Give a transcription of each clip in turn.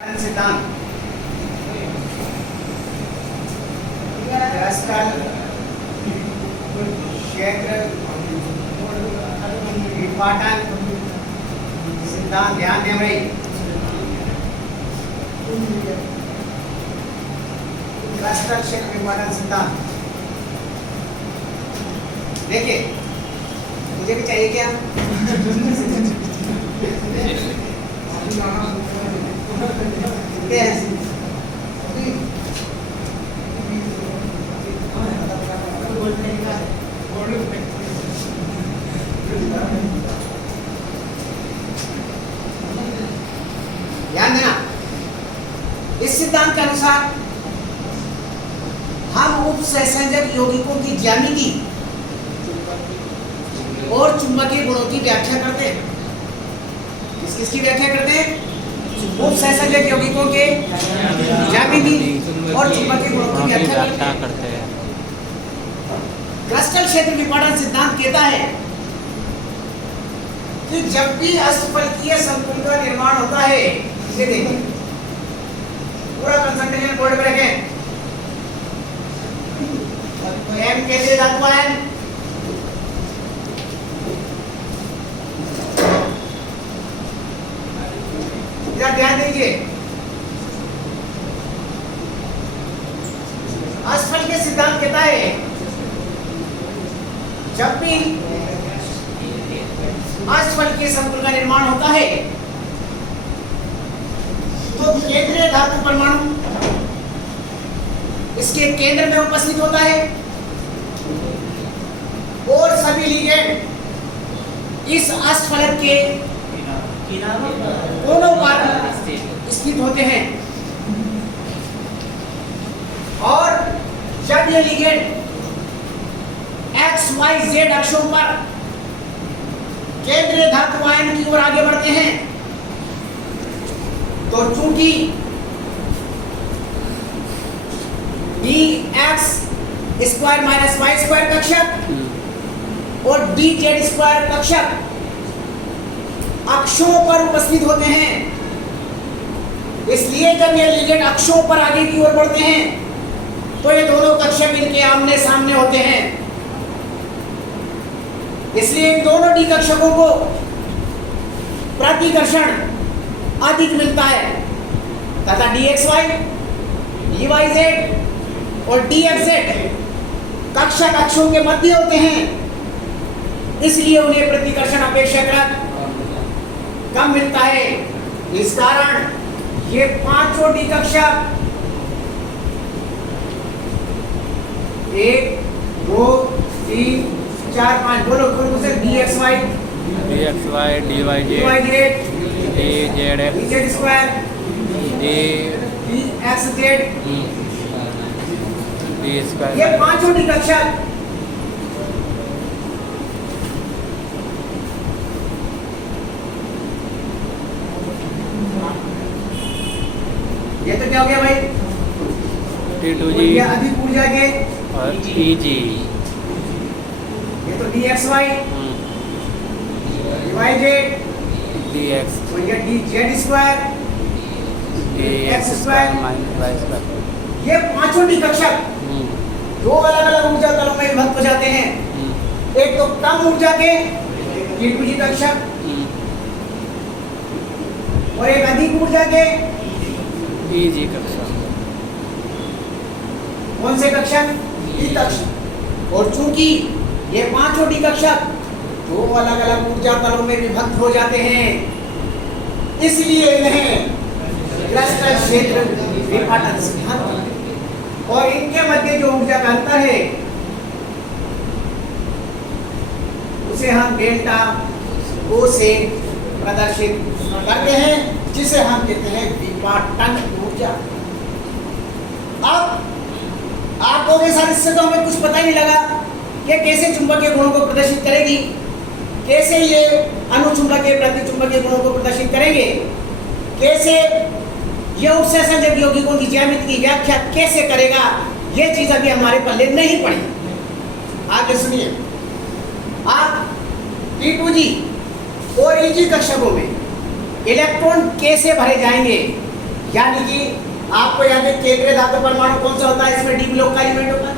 सिद्धांत क्रिस्टल क्षेत्र विपाटन सिद्धांत ध्यान दें भाई। क्रिस्टल क्षेत्र विपाटन सिद्धांत देखिए, मुझे भी चाहिए क्या? ध्यान देना, इस सिद्धांत के अनुसार हम उपसंयोजक यौगिकों की ज्यामिति और चुंबकीय गुणों की व्याख्या करते हैं। किस किस की व्याख्या करते हैं? उपसंयोजक यौगिकों के ज्यामिति और चुंबकीय गुणों की व्याख्या करते हैं। क्रिस्टल क्षेत्र विपाटन सिद्धांत कहता है कि जब भी अष्टफलकीय संकुल का निर्माण होता है, ये देखिए पूरा कंसंट्रेशन बोर्ड पे रखें, तो M केंद्रीय धातु आयन, ध्यान दीजिए, अष्टफलकीय सिद्धांत कहता है जब भी अष्टफलकीय संकुल का निर्माण होता है तो केंद्रीय धातु परमाणु इसके केंद्र में उपस्थित होता है और सभी लिगेंड इस अष्टफलक के कोनों पर स्थित होते हैं और जब ये लिगेंड XYZ अक्षों पर केंद्रीय धातु आयन की ओर आगे बढ़ते हैं तो चूंकि dx square minus y square कक्षक और dz स्क्वायर कक्षक अक्षों पर उपस्थित होते हैं, इसलिए जब ये लिगेंड अक्षों पर आगे की ओर बढ़ते हैं तो ये दोनों कक्षक इनके आमने सामने होते हैं, इसलिए इन दोनों डी कक्षकों को प्रतिकर्षण अधिक मिलता है तथा dxy, dyz और dxz कक्षक अक्षों के मध्य होते हैं, इसलिए उन्हें प्रतिकर्षण अपेक्षाकृत कम मिलता है। इस कारण ये पांचों डी कक्षक 1 2 3 4 5 बोलो से dxy dyz dz square dxz d square, ये पांचों डी कक्षक ये तो क्या हो गया भाई? T2G अधिक ऊर्जा के और EG, ये तो dxy dyz dx और ये dz square dx square minus y square. ये पांचों डी कक्षक दो अलग अलग ऊर्जा तलों में विभक्त हो जाते हैं। एक तो कम ऊर्जा के T2G कक्षक और एक अधिक ऊर्जा के EG कक्षक। कौन से कक्षक? डी कक्षक। और चूंकि ये पांचों डी कक्षक दो अलग अलग ऊर्जा तलों में विभक्त हो जाते हैं, इसलिए इन्हें क्रिस्टल क्षेत्र विपाटन सिद्धांत कहते हैं। और इनके मध्य जो ऊर्जा का अंतर है उसे हम डेल्टा O से प्रदर्शित करते हैं, जिसे हम कहते हैं विपाटन ऊर्जा। अब आप लोगों के साथ इससे तो हमें कुछ पता ही नहीं लगा कि कैसे चुंबकीय गुणों को प्रदर्शित करेगी, कैसे ये अनुचुंबकीय प्रतिचुंबकीय गुणों को प्रदर्शित करेंगे, कैसे ये उपसंयोजक यौगिकों की ज्यामिति की व्याख्या कैसे करेगा, ये चीज अभी हमारे पल्ले नहीं पड़ी। आगे सुनिए, आप T2G और EG कक्षकों में इलेक्ट्रॉन कैसे भरे जाएंगे यानी कि आपको याद है केंद्रीय धातु परमाणु कौन सा होता है, इसमें डी ब्लॉक का एलिमेंट होता है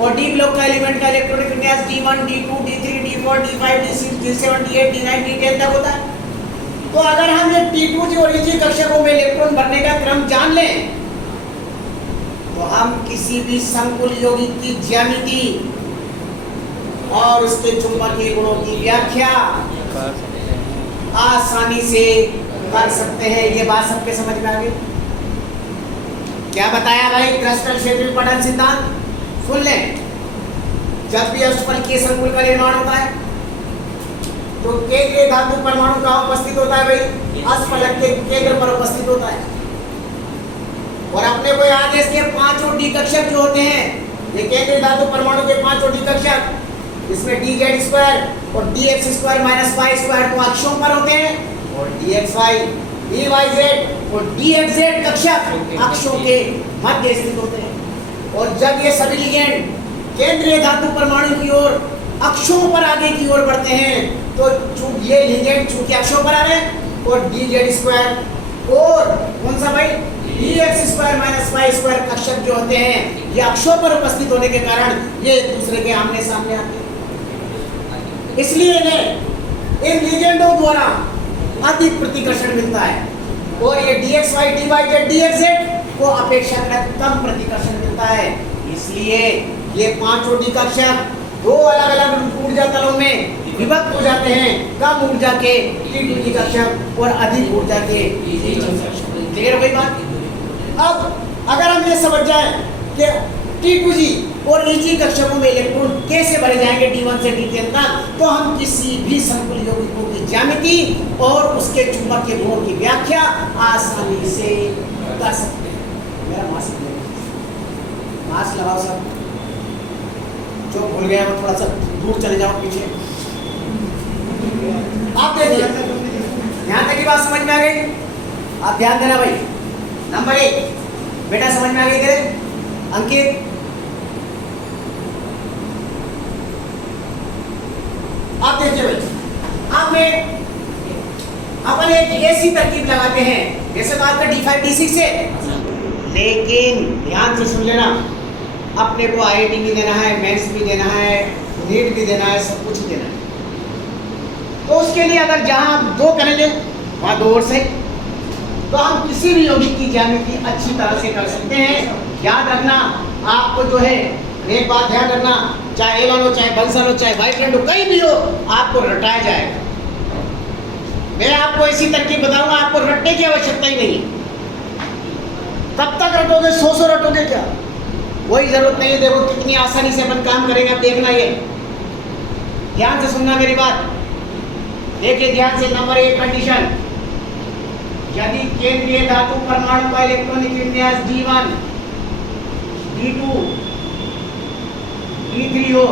और डी ब्लॉक का एलिमेंट का इलेक्ट्रॉनिक विन्यास D1 D2 D3 D4 D5 D6 D7 D8 D9 D10 तक होता है। तो अगर हम ये T2G और EG कक्षकों में इलेक्ट्रॉन भरने का क्रम जान लें तो हम किसी भी संकुल यौगिक की ज्यामिति और उसके चुंबकीय गुणों की व्याख्या कर सकते हैं। आसानी से कर सकते हैं। ये बात सबके समझ में आ गई? क्या बताया भाई क्रिस्टल क्षेत्रीय पठन सिद्धांत? सुन लें, जब भी अष्टफलकीय संकुल का निर्माण होता है तो केंद्रीय धातु परमाणु कहाँ उपस्थित होता है भाई? अष्टफलक के केंद्र पर उपस्थित होता है। और अपने को याद है इसके पांचों डी कक्षक जो होते हैं, ये केंद्रीय धातु परमाणु के पांचों डी कक्षक, इसमें dz स्क्वायर और dx square minus y square तो अक्षों पर होते हैं और dxy dyz और dxz कक्षक अक्षों के मध्य स्थित होते हैं। और जब ये सभी लिगेंड केंद्रीय धातु परमाणु की ओर अक्षों पर आगे की ओर बढ़ते हैं तो ये लिगेंड चूंकि अक्षों पर आ रहे हैं और dz स्क्वायर और कौन सा भाई dx square minus y square कक्षक जो होते हैं ये अक्षों पर उपस्थित होने के कारण ये एक दूसरे के आमने सामने आते हैं। इसलिए इन्हें इन लिगेंडों द्वारा अधिक प्रतिकर्षण मिलता है और ये dxy dyz dxz को अपेक्षाकृत कम प्रतिकर्षण मिलता है। इसलिए ये पांचों डी कक्षक दो अलग अलग ऊर्जा तलों में विभक्त हो जाते हैं, कम ऊर्जा के T2G कक्षक और अधिक ऊर्जा के EG कक्षक। क्लियर हुई बात? अब अगर हम ये समझ जाए कि T2G और EG कक्षकों में इलेक्ट्रॉन कैसे भरे जाएंगे D1 से D10 तक, तो हम किसी भी संकुल यौगिकों की ज्यामिति और उसके चुंबकीय गुणों की व्याख्या आसानी से कर सकते हैं। मेरा मास्क लगाओ सब, जो भूल गया वो थोड़ा सा दूर चले जाओ पीछे। आप देखिए यहाँ तक की बात समझ में आ गई? आप ध्यान देना भाई। नंबर 1 बेटा समझ में आ गई तेरे अंकित? आप देखिए भाई, आप में अपन एक ऐसी तरकीब लगाते हैं जैसे बात का D5 D6 से, लेकिन ध्यान से सुन लेना, अपने को IIT भी देना है, मेंस भी देना है, नीट भी देना है, सब कुछ देना है। तो उसके लिए अगर जहां आप 2 करेंगे वहां 2 और सही, तो हम किसी भी यौगिक की ज्यामिति अच्छी तरह से कर सकते हैं। याद रखना आपको जो है, एक बात ध्यान रखना, चाहे एलॉन हो, चाहे बंसल हो, चाहे वाइब्रेंट हो, कहीं भी हो, आपको रटाया जाएगा। मैं आपको ऐसी तरकीब बताऊंगा, आपको रटने की आवश्यकता ही नहीं। कब तक रटोगे? 100 रटोगे क्या? वही जरूरत नहीं है। देखो कितनी आसानी से अपन काम करेंगे, आप देखना। ये ध्यान से सुनना मेरी बात, देखिए ध्यान से। नंबर 1 कंडीशन, यदि केंद्रीय धातु परमाणु का इलेक्ट्रॉनिक विन्यास D1 D2 D3 हो,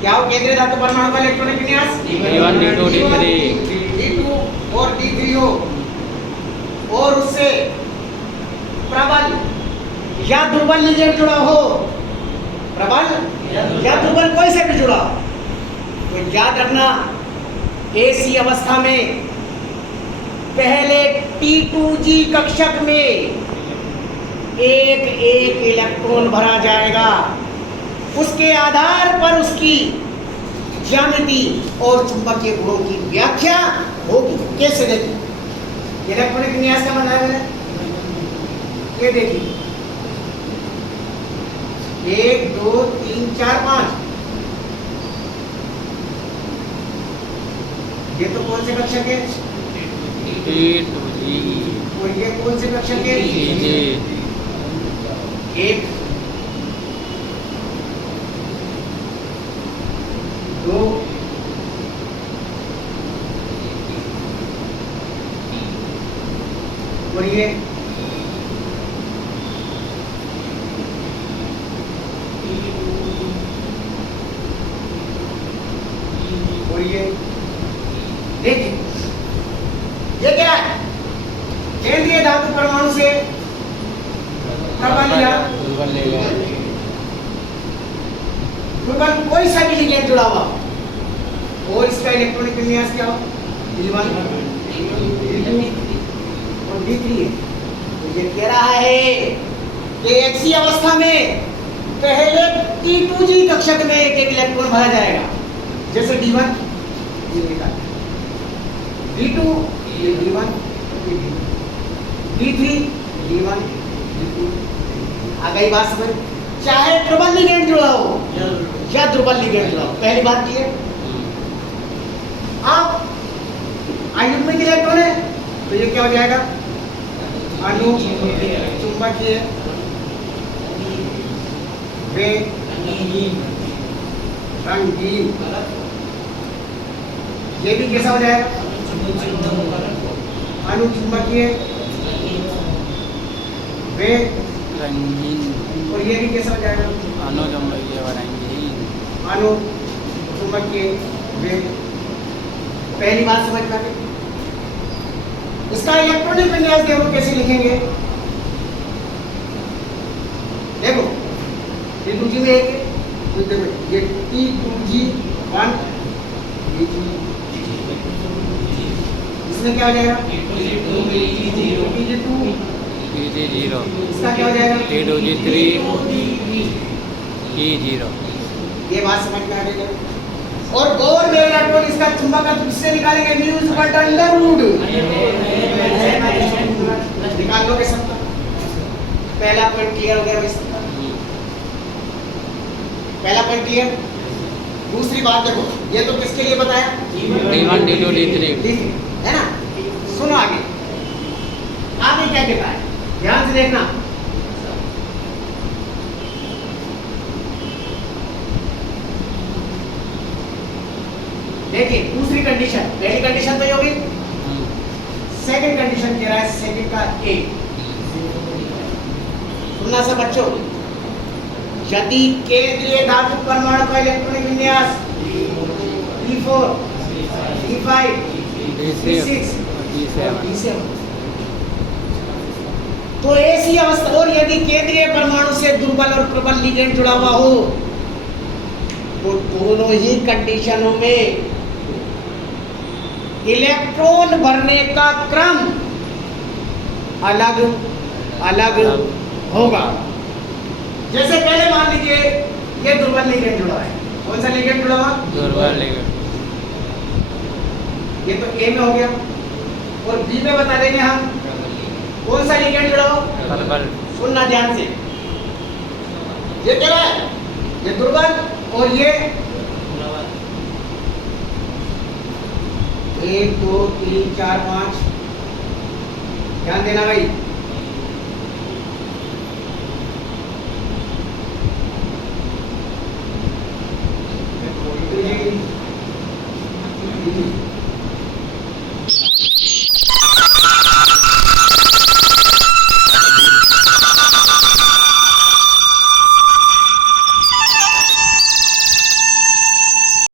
क्या हो केंद्रीय धातु परमाणु का इलेक्ट्रॉनिक विन्यास D1 D2 D3 D2 और D3 हो और उससे प्रबल या दुर्बल लिगेंड जुड़ा हो, प्रबल या दुर्बल कोई से भी जुड़ा हो, तो याद रखना ऐसी अवस्था में पहले T2G कक्षक में एक इलेक्ट्रॉन भरा जाएगा। उसके आधार पर उसकी ज्यामिति और चुंबकीय गुणों की व्याख्या होगी। कैसे? देखिए इलेक्ट्रॉनिक विन्यास का मतलब है, ये देखिए 1 2 3 4 5, ये तो कौन से कक्षक है? T2G और ये कौन से कक्षक है? EG 1 2 और ये देखिए ये क्या है? केंद्रीय धातु परमाणु से प्रबल या दुर्बल कोई सा भी लिगेंड जुड़ा हुआ और इसका इलेक्ट्रॉनिक विन्यास क्या हो? D1 D3 है। तो ये कह रहा है कि एक्सी अवस्था में पहले T2G कक्षक में एक इलेक्ट्रॉन भरा जाएगा, जैसे D1 ये निकाल, D2 ये D1 ये D3 D1 D2। आ गई बात समझ? चाहे ट्रिपल लिगेंड जुड़ा हो या ध्रुवल लिगेंड जुड़ा हो, पहली बात ये आप आयुग्मिक इलेक्ट्रॉन है तो ये क्या हो जाएगा? अणु चुंबकीय वे रंगीन। ये भी कैसा हो जाएगा? अणु चुंबकीय वे रंगीन। और ये भी कैसा हो जाएगा? अनुचुंबकीय व रंगीन। अणु चुंबकीय वे। पहली बात समझ में आ गई। इसका इलेक्ट्रॉनिक विन्यास देखो कैसे लिखेंगे। देखो T2G में एक है, तो देखो ये T2G1 इसमें क्या हो जाएगा? T2G2 T0। इसका क्या हो जाएगा? T2G3 T0। ये बात समझ में आ गई। और गौर में इलेक्ट्रॉन इसका चुंबकत्व किससे निकालेंगे? Mu equal to under root निकाल लोगे सबका। पहला पॉइंट क्लियर हो गया भाई सबका? पहला पॉइंट क्लियर। दूसरी बात देखो, ये तो किसके लिए बताया? D1 D2 D3 है ना? सुनो आगे आगे क्या कहता है, ध्यान से देखना। देखिए दूसरी कंडीशन, पहली कंडीशन तो ये होगी, सेकंड कंडीशन कह रहा है सेकंड का ए। सुनना सब बच्चों, यदि केंद्रीय धातु परमाणु का इलेक्ट्रॉनिक विन्यास D4 D5 D6 D7 तो ऐसी अवस्था, और यदि केंद्रीय परमाणु से दुर्बल और प्रबल लिगेंड जुड़ा हुआ हो तो दोनों ही कंडीशनों में इलेक्ट्रॉन भरने का क्रम अलग अलग होगा। जैसे पहले मान लीजिए ये दुर्बल लिगेंड जुड़ा है, कौन सा लिगेंड जुड़ा हुआ? दुर्बल लिगेंड। ये तो ए में हो गया, और बी में बता देंगे हम कौन सा लिगेंड जुड़ा हो? दुर्बल। सुनना ध्यान से, ये क्या है? ये दुर्बल और ये 1 2 3 4 5, ध्यान देना भाई।